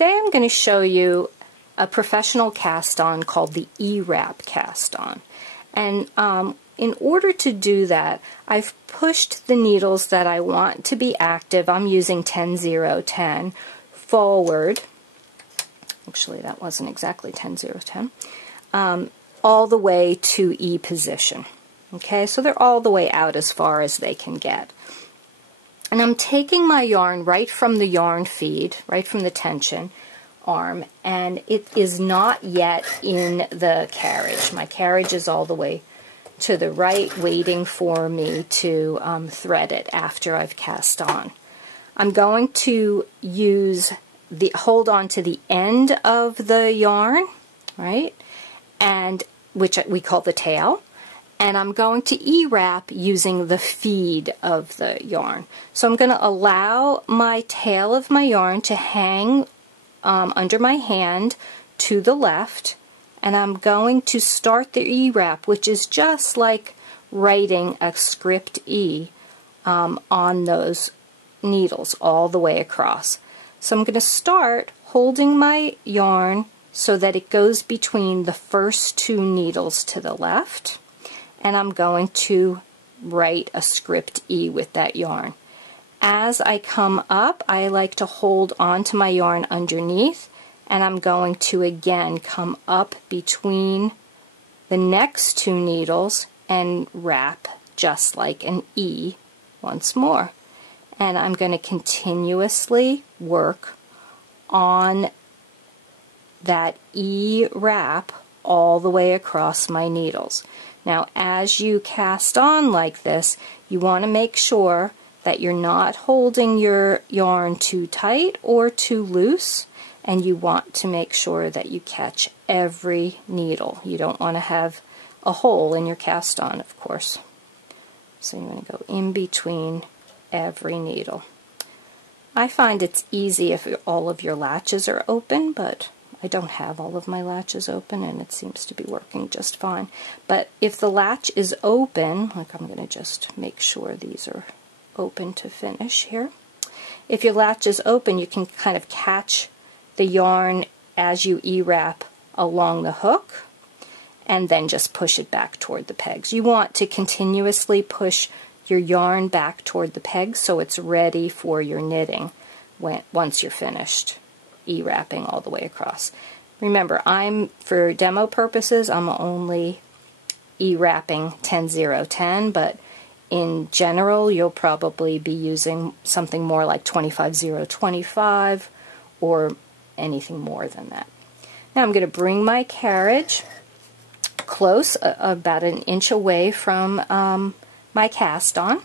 Today I'm going to show you a professional cast on called the ewrap cast on. And in order to do that, I've pushed the needles that I want to be active. I'm using 10-0-10 forward. Actually, that wasn't exactly 10-0-10. All the way to E position. Okay, so they're all the way out as far as they can get. And I'm taking my yarn right from the yarn feed, right from the tension arm, and it is not yet in the carriage. My carriage is all the way to the right, waiting for me to thread it after I've cast on. I'm going to hold on to the end of the yarn, right, and which we call the tail. And I'm going to ewrap using the feed of the yarn. So I'm going to allow my tail of my yarn to hang under my hand to the left, and I'm going to start the ewrap, which is just like writing a script E on those needles all the way across. So I'm going to start holding my yarn so that it goes between the first two needles to the left, and I'm going to write a script E with that yarn. As I come up, I like to hold onto my yarn underneath, and I'm going to again come up between the next two needles and wrap just like an E once more. And I'm going to continuously work on that E wrap all the way across my needles. Now, as you cast on like this, you want to make sure that you're not holding your yarn too tight or too loose, and you want to make sure that you catch every needle. You don't want to have a hole in your cast on, of course. So you want to go in between every needle. I find it's easy if all of your latches are open, but I don't have all of my latches open, and it seems to be working just fine. But if the latch is open, like I'm going to just make sure these are open to finish here. If your latch is open, you can kind of catch the yarn as you ewrap along the hook, and then just push it back toward the pegs. You want to continuously push your yarn back toward the pegs so it's ready for your knitting once you're finished ewrapping all the way across. Remember, for demo purposes, I'm only ewrapping 10-0-10, but in general, you'll probably be using something more like 25-0-25 or anything more than that. Now I'm going to bring my carriage close, about an inch away from my cast on,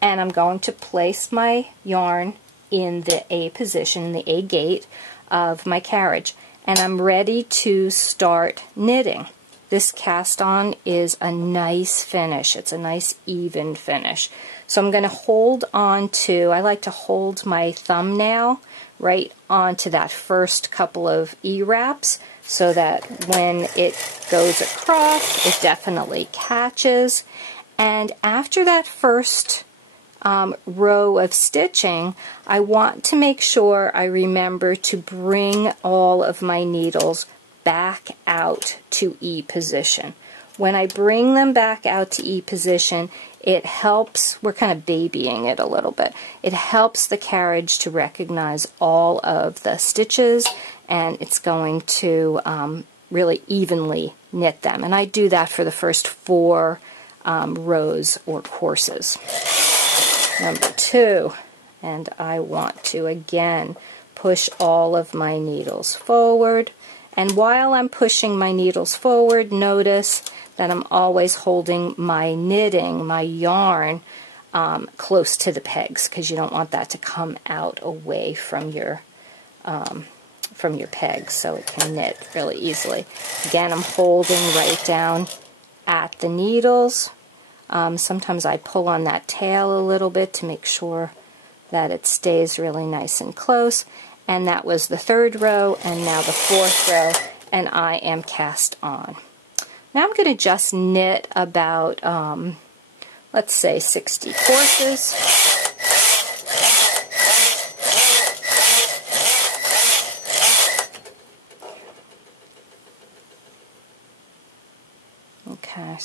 and I'm going to place my yarn in the A position, in the A gate of my carriage, and I'm ready to start knitting. This cast on is a nice finish. It's a nice even finish. So I'm going to hold on to, I like to hold my thumbnail right onto that first couple of ewraps so that when it goes across, it definitely catches. And after that first row of stitching, I want to make sure I remember to bring all of my needles back out to E position. When I bring them back out to E position, it helps, we're kind of babying it a little bit, it helps the carriage to recognize all of the stitches, and it's going to really evenly knit them. And I do that for the first 4 rows or courses. Number 2, and I want to again push all of my needles forward, and while I'm pushing my needles forward, notice that I'm always holding my knitting, my yarn, close to the pegs, because you don't want that to come out away from your pegs, so it can knit really easily. Again, I'm holding right down at the needles. Sometimes I pull on that tail a little bit to make sure that it stays really nice and close. And that was the 3rd row, and now the 4th row, and I am cast on. Now I'm going to just knit about, let's say 60 courses.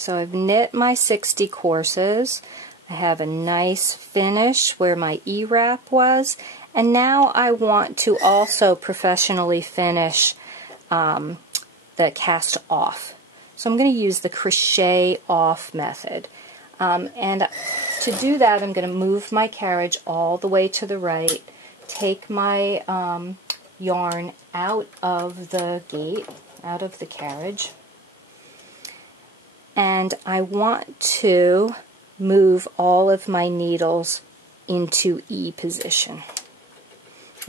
So I've knit my 60 courses. I have a nice finish where my ewrap was, and now I want to also professionally finish the cast off. So I'm going to use the crochet off method. And to do that, I'm going to move my carriage all the way to the right, take my yarn out of the gate, out of the carriage, and I want to move all of my needles into E position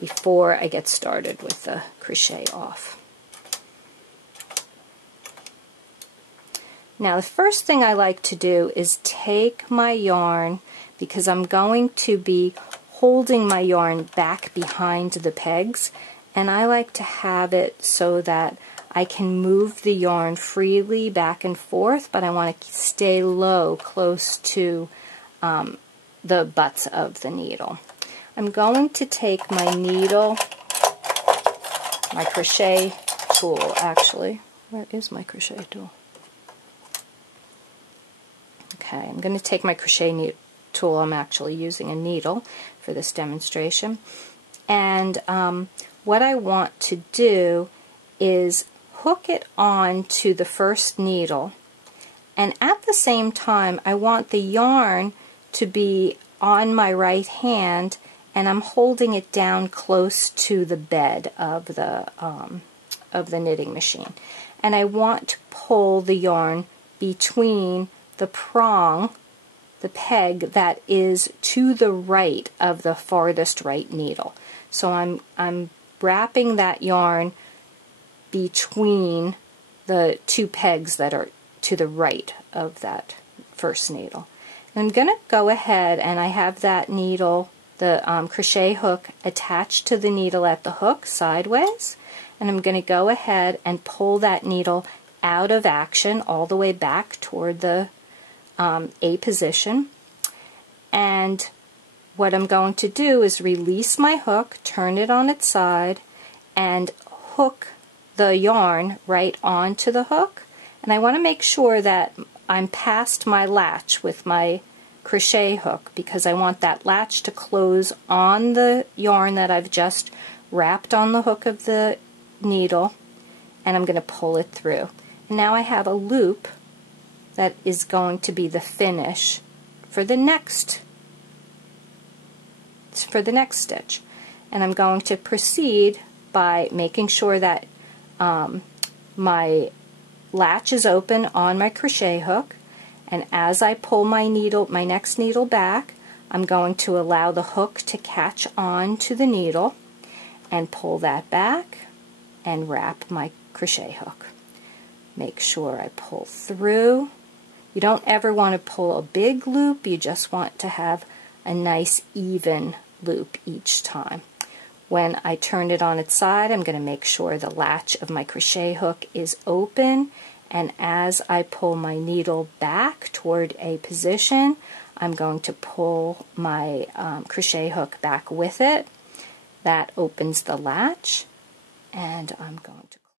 before I get started with the crochet off. Now the first thing I like to do is take my yarn, because I'm going to be holding my yarn back behind the pegs, and I like to have it so that I can move the yarn freely back and forth, but I want to stay low, close to the butts of the needle. I'm going to take my needle, my crochet tool actually. Where is my crochet tool? Okay, I'm going to take my crochet tool. I'm actually using a needle for this demonstration. And what I want to do is hook it on to the first needle, and at the same time I want the yarn to be on my right hand, and I'm holding it down close to the bed of the knitting machine, and I want to pull the yarn between the prong, the peg that is to the right of the farthest right needle. So I'm wrapping that yarn between the two pegs that are to the right of that first needle. And I'm going to go ahead, and I have that needle, the crochet hook, attached to the needle at the hook sideways, and I'm going to go ahead and pull that needle out of action all the way back toward the A position. And what I'm going to do is release my hook, turn it on its side, and hook the yarn right onto the hook. And I want to make sure that I'm past my latch with my crochet hook, because I want that latch to close on the yarn that I've just wrapped on the hook of the needle, and I'm going to pull it through. And now I have a loop that is going to be the finish for the next stitch. And I'm going to proceed by making sure that my latch is open on my crochet hook, and as I pull my next needle back, I'm going to allow the hook to catch on to the needle and pull that back and wrap my crochet hook. Make sure I pull through. You don't ever want to pull a big loop, you just want to have a nice even loop each time. When I turn it on its side, I'm going to make sure the latch of my crochet hook is open, and as I pull my needle back toward a position, I'm going to pull my crochet hook back with it. That opens the latch, and I'm going to